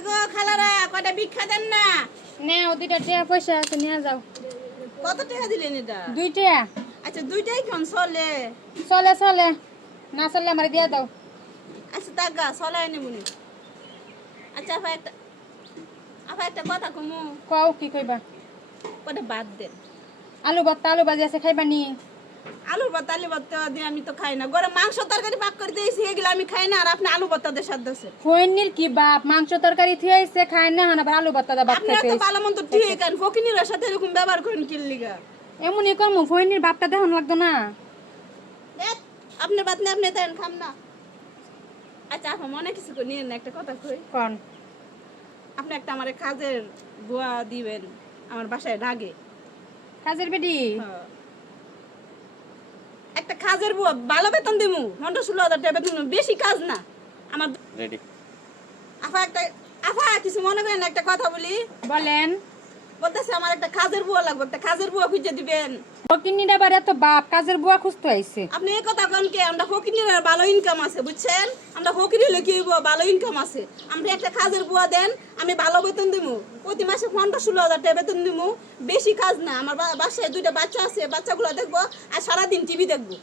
কই গো খালারা কয়টা ভিক্ষা দেন না? নাও 2টা টাকা পয়সা আছে নিয়ে যাও। কত টাকা দিলেন এটা? 2 টাকা। আচ্ছা দুইটাই কোন চলে? চলে চলে, না চললে আমার দিয়ে দাও। আচ্ছা টাকা চলে নেবুনি। আচ্ছা আপা একটা কথা কমু, কও কি কইবা? কটা বাদ দেন। আলু ভর্তা আলু ভাজি আছে খাইবা নি? আলুর ভর্তা আলু ভর্তা দিয়ে আমি তো খাই না, ঘরে মাংস তরকারি পাক করে দিয়েছি এগুলো আমি খাই না, আর আপনি আলু ভর্তা দিয়ে সাথ দিচ্ছেন। ফইনির কি বাপ, মাংস তরকারি থিয়াইছে খায় না, আবার আলু ভর্তা দা ভাত আপনারা খাইতে তো ভালো মন্দ ঠিক আন, ফকিনীর সাথে এরকম ব্যবহার করেন কি লিগা? এমনই করমু, ফইনির বাপটা দেখন লাগতো না। দেখ, আপনি বাদ নেই আপনি দেন খাম না। আচ্ছা আপা মনে কিছু করে নিয়েন না, একটা কথা কই। কোন? আপনি একটা আমার কাজের বুয়া দিবেন, আমার বাসায় ডাকে। কাজের বেডি? হ্যাঁ। একটা কাজের বুয়া ভালো বেতন দিমু, 15-16 হাজার টাকা বেতন দিমু, বেশি কাজ না আমার। রেডি। আফা কিছু মনে করেন না, একটা কথা বলি। বলেন। বলতেছে আমার একটা কাজের বুয়া লাগবে, একটা কাজের বুয়া খুঁজে দিবেন। ফকিন্নির আবার এত বাপ, কাজের বুয়া খুঁজতে আইছে। আপনি এই কথা কন কে? আমরা ফকিরের ভালো ইনকাম আছে বুঝছেন, আমরা ফকির হলে কি হইব, ভালো ইনকাম আছে। আমরা একটা কাজের বুয়া দেন, আমি ভালো বেতন দিমু, প্রতি মাসে 15-16 হাজার টাকা বেতন দিমু, বেশি কাজ না। আমার বাসায় 2টা বাচ্চা আছে, বাচ্চাগুলো দেখবো আর সারাদিন টিভি দেখবো।